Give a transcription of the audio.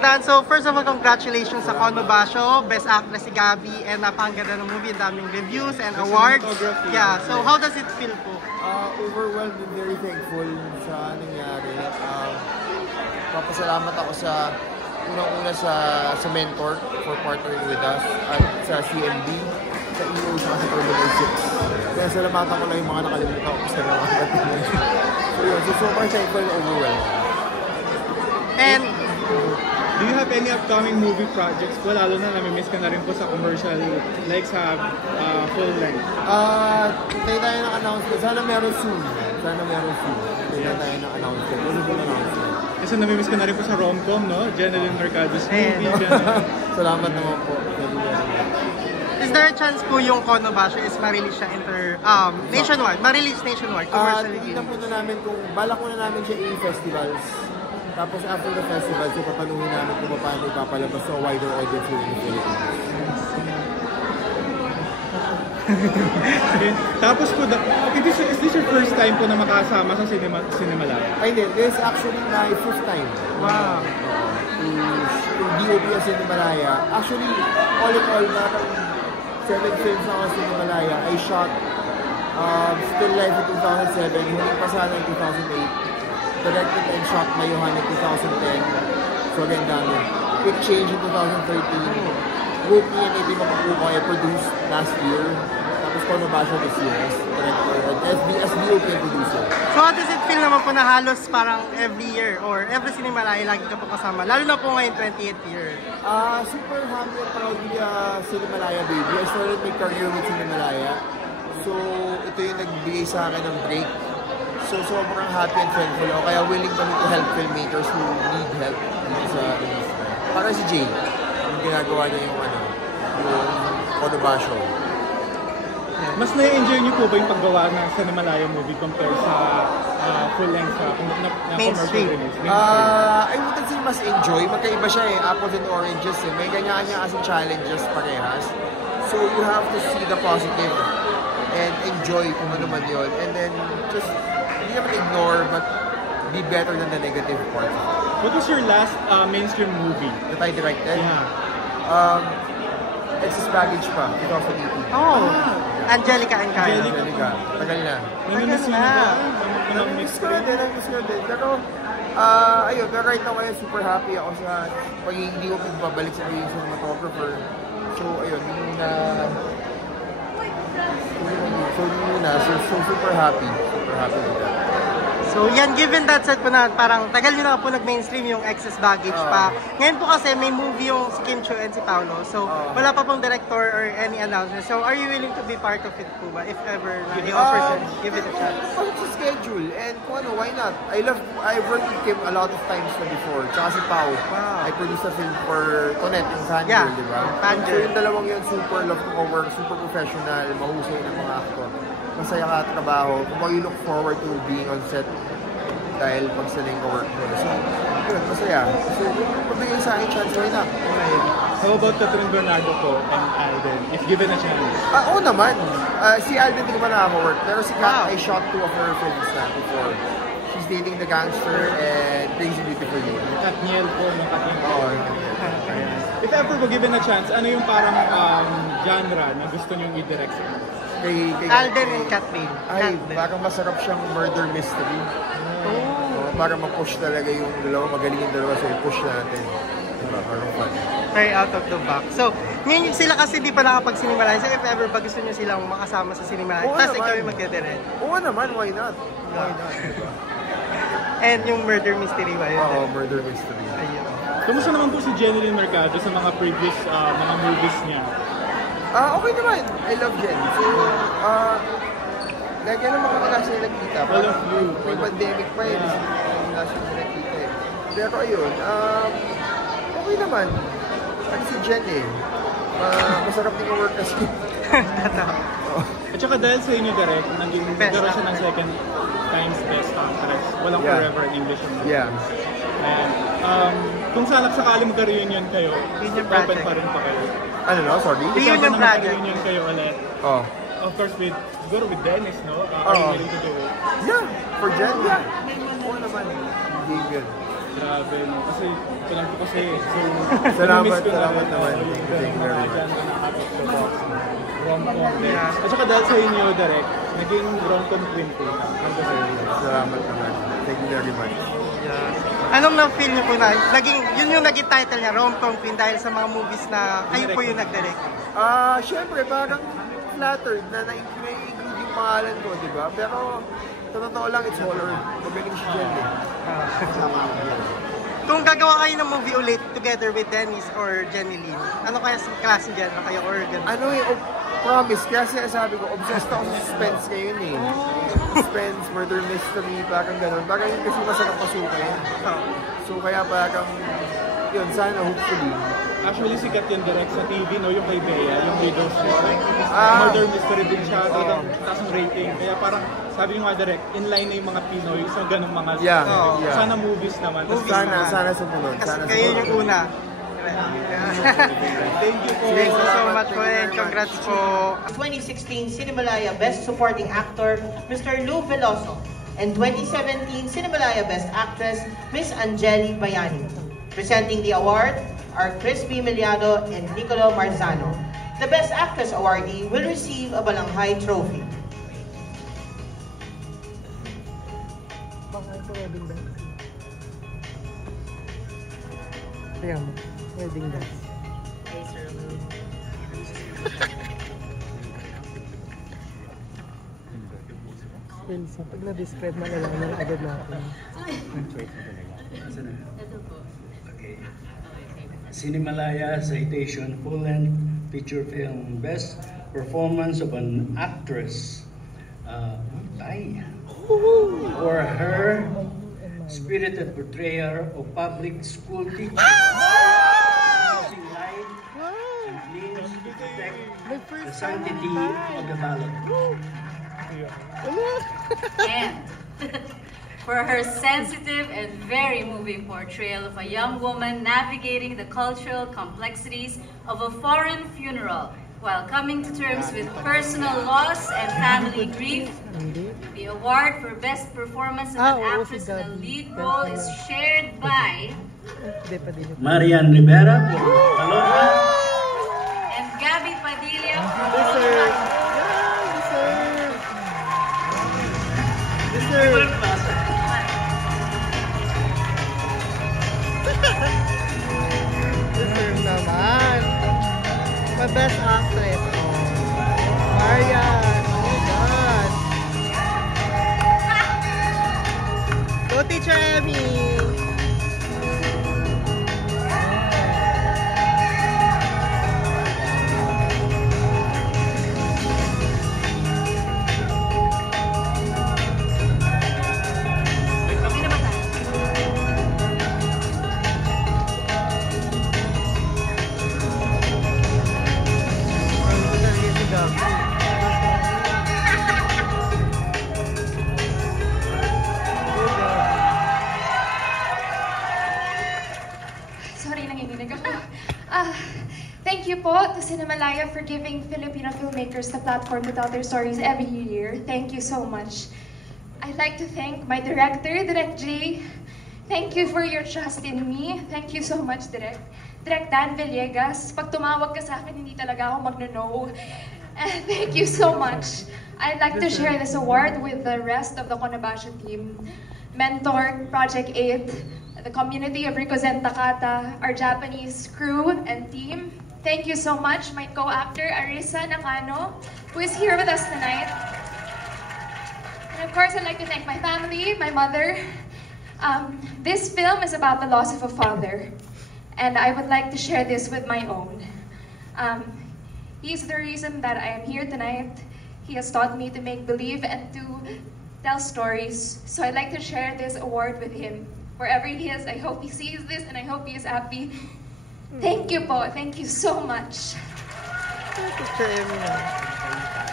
Dan, so first of all, congratulations sa Kono Basho, Best Actress si Gabby, and napakaganda ng movie, daming reviews and awards. Yeah, so how does it feel po? Overwhelmed and very thankful sa nangyari. Papasalamat ako sa unang-una sa mentor for partnering with us at sa CMB, sa EO, sa Terminal 6. Kaya salamatan ko lang yung mga nakalimutan ko sa mga so yun, so far thankful and overwhelmed. And do you have any upcoming movie projects po? Lalo na nami-miss ka na rin po sa commercial, like sa full length. Tayo tayo ng announcement. Sana meron soon. Tayo tayo ng announcement. Kasi nami-miss ka na rin po sa rom-com, no? Jeneline Mercado's movie. Salamat naman po. Is there a chance po yung Kono Basho is ma-release siya nationwide? Ma-release nationwide? Tingnan muna namin kung balak muna namin siya i-festivals. Tapos after the festival, so papanuhin namin kung paano ipapalabas sa wider audience in the Philippines. Okay. Tapos po, is this your first time po na makasama sa Cinemalaya? Ay, hindi. This is actually my 5th time. Wow. To DOP sa Cinemalaya. Actually, all in all, parang 7 films ako sa Cinemalaya. I shot Still Life in 2007, Huling Pasada in 2008. Directed and shot Mayuhan in 2010. So again, dami. Quick Change in 2013. Rookie and Iti Mapapuko I produced last year. Tapos Kono Basho this year as director and DOP producer. So how does it feel naman po na halos parang every year or every Cinemalaya lagi ka po kasama? Lalo na po ngayon 28th year. Super happy and proud Cinemalaya baby. I started my career with Cinemalaya. So ito yung nagbigay sa akin ng break. So sobrang happy and thankful ako. Kaya willing kami to help filmmakers who need help sa industry. Para si Jay, yung ginagawa niya yung Kono Basho. Mas na-enjoy niyo po ba yung paggawa ng Cinemalaya movie compare sa full-length na mainstream release? I wouldn't say mas enjoy. Magkaiba siya apples and oranges. May ganyan-ganyan kasi challenges parehas. So you have to see the positive and enjoy kung ano man yun. And then just hindi naman ignore but be better than the negative part. What was your last mainstream movie that I directed? Yeah. Excess Baggage pa, 2018. Oh, Angelica and Kyle. Angelica, tagal na. Tagal na. Namiss ko din. Pero, ayun, pero right now ngayon super happy ako sa pagiging hindi ko pagbabalik sa pagiging cinematographer. So, ayun, so super happy with that. So yan, given that said po na parang tagal nyo na po nag-mainstream yung Excess Baggage pa. Ngayon po kasi may movie yung si Kim Chiu and si Paolo. So wala pa pong director or any announcement. So are you willing to be part of it po ba? If ever the offers give it a chance. It's a schedule and kung ano, why not? I've worked with Kim a lot of times na before. Tsaka si Pao. Wow. I produced a film for Tonet, yung Fangirl, di ba? So yung dalawang yun, super love to work, super professional, mahusay ng mga actor. Masaya ka trabaho. Kung you look forward to being on set dahil pag saling ka-work mo. So, yun, masaya. So, pabigay sa akin chance, why not? How about Catherine Bernardo po and Alden, if given a chance? Oo naman. Si Alden din naman nakaka-work. Pero si Kat, I shot 2 of her films na before. She's Dating the Gangster and Crazy Beautiful You. Katniel po, yung Katniel. Oo. If ever po given a chance, ano yung parang genre na gusto niyong i-direct sa inyo? Kay Alden and Kathleen. Ay, parang masarap siyang murder mystery. Para ma-push talaga yung dalawa, magaling yung dalawa, so i-push natin. Diba? Parang fun. Very out of the box. So, ngayon sila kasi di pa nakapag-Cinemalaya. So, if ever ba gusto nyo silang makasama sa Cinemalaya, tapos ikaw yung magdedire. Oo naman, why not? Why not, diba? And yung murder mystery ba yun? Oo, murder mystery. Ayun. Kumusta naman po si Jeneline Mercado sa mga previous mga movies niya? Okay naman. I love Jen. So, lagi naman kami nasa nakita. All of you. May pandemic pa yun. Kami nasa nakita eh. Pero ayun, okay naman. Ano si Jen eh. Masarap din yung work kasi. At saka dahil sa inyo direct, nagkaroon siya ng second times best actress. Walang forever in English. Yeah. And kung sakali magka-reunion kayo, open pa rin pa kayo. Ano no? Sorry? Reunion project. Reunion kayo ulit. Oh. Of course, siguro with Dennis, no? Are you willing to do it? Yeah. For Jen, yeah. Oo naman. Hindi yun. Grabe, no? Kasi kailan ko kasi, so, Salamat, na-miss ko na salamat rin, naman. yung Thank you very much. dyan na out of the box na rom-com din. At saka dahil sa inyo, direct, naging rom-com queen po na. Hanggang sa inyo. Salamat naman. Thank you very much. Anong na-feel niyo po na? Yun yung naging title niya, Rom-Com Queen, dahil sa mga movies na kayo po yung nag-direct. Siyempre, parang flattered na na-include yung pangalan ko, di ba? Pero, sa totoo lang, it's horror. Magaling si Jen eh. Kung gagawa kayo ng movie ulit together with Dennis or Jenny Lynn, ano kaya sa klaseng genre kayo or ganun? Promise, kaya sinasabi ko, obsessed ako sa suspense ngayon eh. Suspense, murder mystery, parang gano'n. Parang yun kasi masarap pasukin. So kaya parang, yun, sana hopefully. Actually, sikat yun direct sa TV, no? Yung kay Bea, yung Widow's Mystery. Murder mystery din siya, talagang taas ng rating. Kaya parang, sabi nyo nga direct, in line na yung mga Pinoy sa ganung mga... Sana movies naman. Sana sumunod. Kasi kayo yung una. Thank you po. Thank you so much po and congrats po. 2016 Cinemalaya Best Supporting Actor, Mr. Lou Veloso. And 2017 Cinemalaya Best Actress, Miss Angeli Bayani. Presenting the award are Chris B. Miliado and Nicolo Marzano. The Best Actress awardee will receive a Balanghay Trophy. Wedding dance. So, pag na-describe malalaman agad natin. Cinemalaya Citation Full-Length Feature Film Best Performance of an Actress for her spirited portrayal of public school teacher using light and means to protect the sanctity of the ballot. And for her sensitive and very moving portrayal of a young woman navigating the cultural complexities of a foreign funeral while coming to terms with personal loss and family grief. The award for Best Performance of an Actress in a Lead Role is shared by Marian Rivera for Calora and Gabby Padilla for Deserve naman. My best actress. Marian. Oh my God. Go Teacher Emmy. Sorry, nanginginig ako. Thank you po to Cinemalaya for giving Filipino filmmakers the platform to tell their stories every year. Thank you so much. I'd like to thank my director, Direk J. Thank you for your trust in me. Thank you so much, Direk. Direk Dan Villegas, pag tumawag ka sa akin, hindi talaga ako magno-no. Thank you so much. I'd like to share this award with the rest of the Konabasha team. Mentor, Project 8, the community of Rikuzen Takata, our Japanese crew and team. Thank you so much, my co-actor Arisa Nakano, who is here with us tonight. And of course, I'd like to thank my family, my mother. This film is about the loss of a father, and I would like to share this with my own. He's the reason that I am here tonight. He has taught me to make believe and to tell stories. So I'd like to share this award with him. Wherever he is, I hope he sees this and I hope he is happy. Thank you po. Thank you so much. Teacher Emmy.